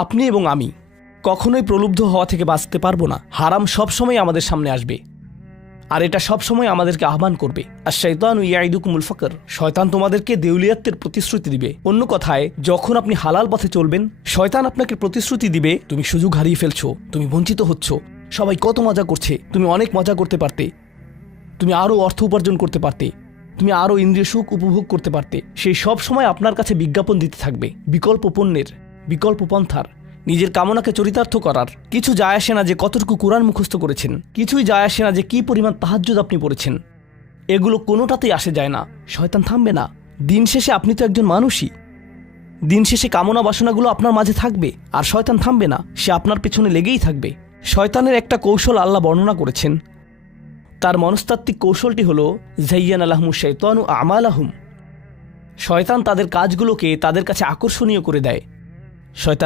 আপনি এবং আমি কখনোই প্রলুব্ধ হওয়া থেকে বাঁচতে পারবো না। হারাম সবসময় আমাদের সামনে আসবে, আর এটা সবসময় আমাদেরকে আহ্বান করবে। আর শাইতানু ইয়াইদুকুমুল ফাকর, শয়তান তোমাদেরকে দেউলিয়াত্বের প্রতিশ্রুতি দিবে। অন্য কথায়, যখন আপনি হালাল পথে চলবেন, শয়তান আপনাকে প্রতিশ্রুতি দিবে তুমি সুযোগ হারিয়ে ফেলছো, তুমি বঞ্চিত হচ্ছ, সবাই কত মজা করছে, তুমি অনেক মজা করতে পারতে, তুমি আরও অর্থ উপার্জন করতে পারতে, তুমি আরও ইন্দ্রিয় সুখ উপভোগ করতে পারতে। সেই সব সময় আপনার কাছে বিজ্ঞাপন দিতে থাকবে বিকল্প পণ্যের, বিকল্প পন্থার। নিজের কামনাকে চরিতার্থ করার কিছু যায় আসে না যে কতটুকু কোরআন মুখস্থ করেছেন, কিছুই যায় আসে না যে কি পরিমাণ তাহাজ্জুদ আপনি পড়েছেন, এগুলো কোনোটাতেই আসে যায় না। শয়তান থামবে না। দিন শেষে আপনি তো একজন মানুষই। দিন শেষে কামনা বাসনাগুলো আপনার মাঝে থাকবে, আর শয়তান থামবে না, সে আপনার পেছনে লেগেই থাকবে। শয়তানের একটা কৌশল আল্লাহ বর্ণনা করেছেন। তার মনস্তাত্ত্বিক কৌশলটি হল যায়্যানা লাহুমুশ শাইতানু আমালাহুম। শয়তান তাদের কাজগুলোকে তাদের কাছে আকর্ষণীয় করে দেয়। শয়তান